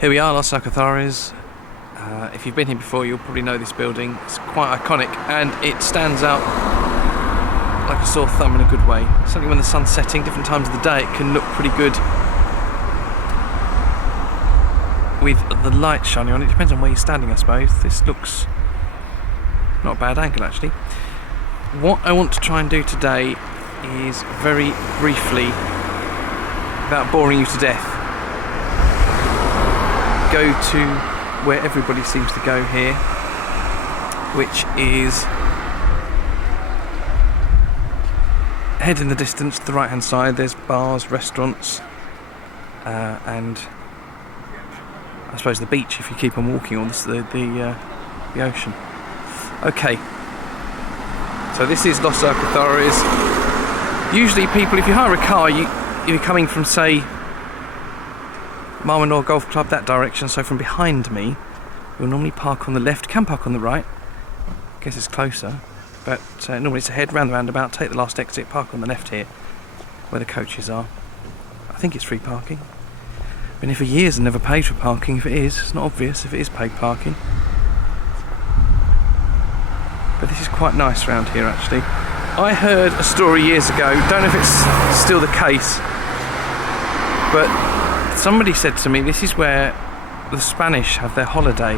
Here we are, Los Alcazares. If you've been here before, you'll probably know this building. It's quite iconic and it stands out like a sore thumb in a good way. Certainly when the sun's setting, different times of the day, it can look pretty good with the light shining on it. Depends on where you're standing, I suppose. This looks not a bad angle, actually. What I want to try and do today is very briefly, without boring you to death, go to where everybody seems to go here, which is ahead in the distance to the right hand side. There's bars, restaurants, and I suppose the beach if you keep on walking, or the ocean. Okay, so this is Los Alcazares. Usually people, if you hire a car, you're coming from, say, Marmanor Golf Club, that direction, so from behind me you'll normally park on the left. You can park on the right, I guess it's closer, but normally it's ahead, round the roundabout, take the last exit, park on the left here where the coaches are. I think it's free parking. Been here for years and never paid for parking. If it is, it's not obvious if it is paid parking, but this is quite nice around here actually. I heard a story years ago, don't know if it's still the case, but somebody said to me this is where the Spanish have their holiday,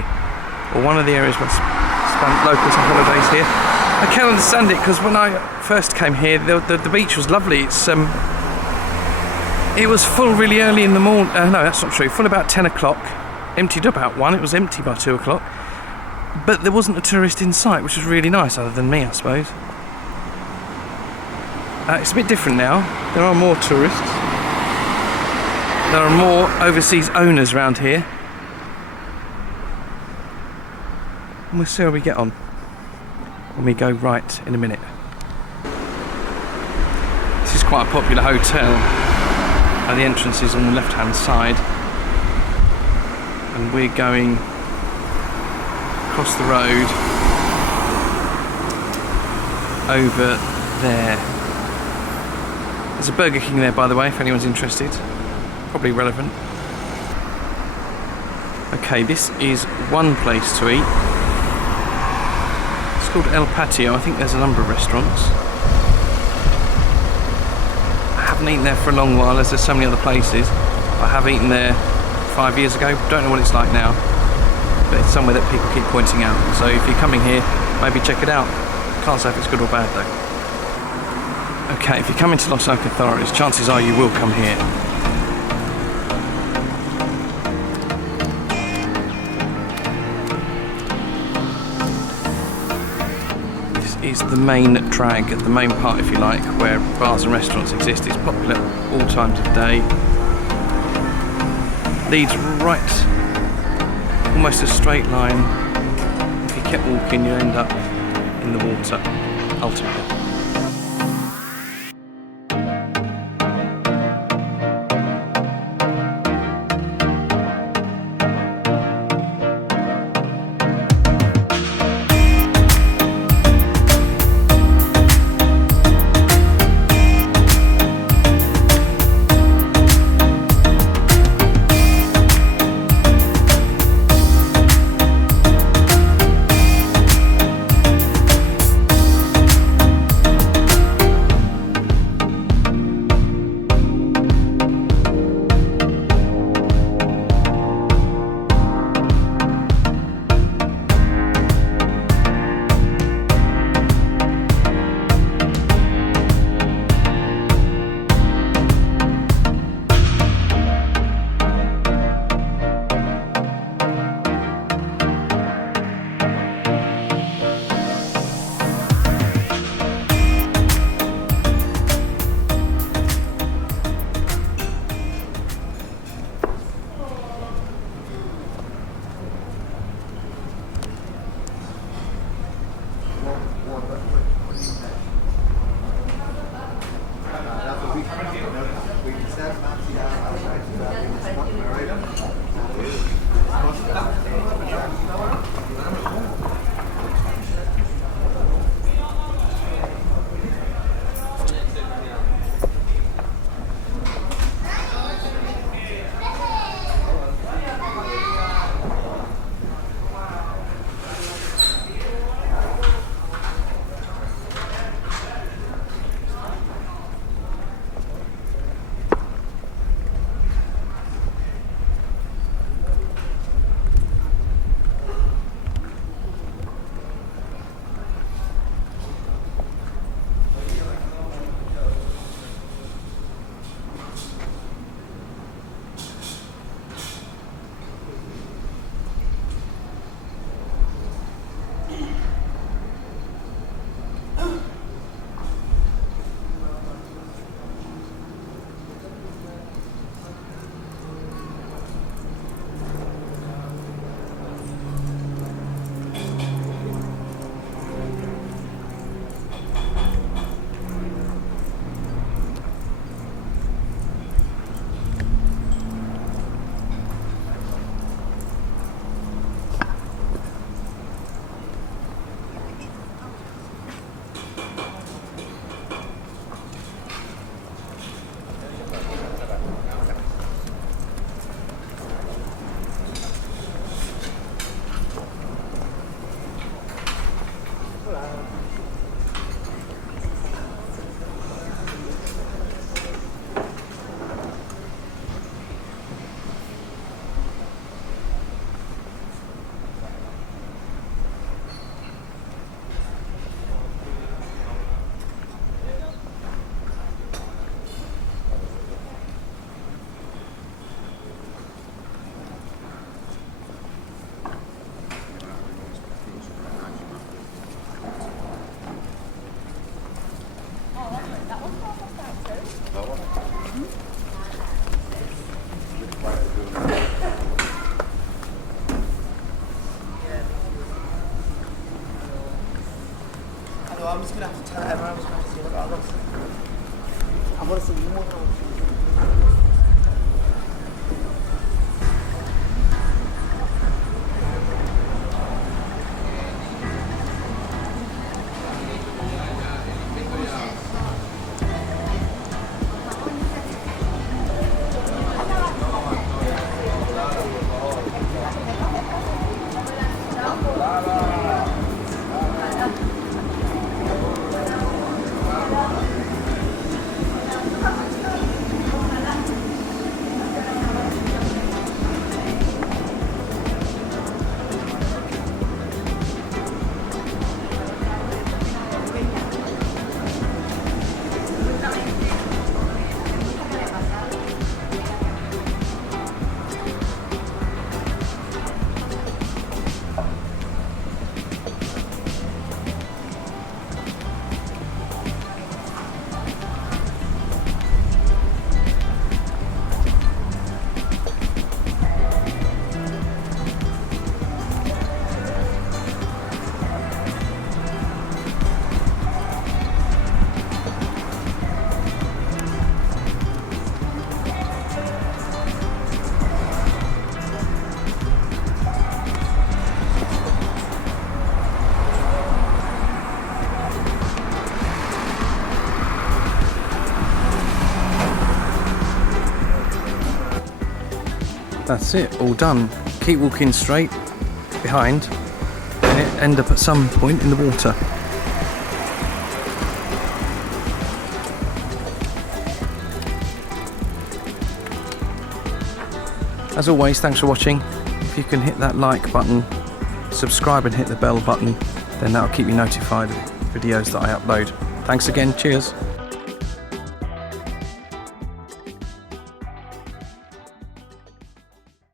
or one of the areas where locals have holidays here. I can't understand it because when I first came here, the beach was lovely. It was full really early in the morning. No, that's not true. Full about 10 o'clock. Emptied about 1. It was empty by 2 o'clock. But there wasn't a tourist in sight, which was really nice, other than me, I suppose. It's a bit different now. There are more tourists. There are more overseas owners around here. And we'll see how we get on when we go right in a minute. This is quite a popular hotel. And the entrance is on the left hand side. And we're going across the road over there. There's a Burger King there, by the way, if anyone's interested. Probably relevant. Okay, this is one place to eat. It's called El Patio. I think there's a number of restaurants. I haven't eaten there for a long while, as there's so many other places. I have eaten there 5 years ago. Don't know what it's like now, but it's somewhere that people keep pointing out. So if you're coming here, maybe check it out. Can't say if it's good or bad though. Okay, if you're coming to Los Alcazares, chances are you will come here. Is the main drag, the main part if you like, where bars and restaurants exist. It's popular all times of day. Leads right, almost a straight line. If you kept walking, you end up in the water, ultimately. I'm just gonna have to tell everyone. I'm just gonna have to see what I want to see more. That's it, all done. Keep walking straight behind and end up at some point in the water. As always, thanks for watching. If you can hit that like button, subscribe and hit the bell button, then that'll keep you notified of videos that I upload. Thanks again, cheers.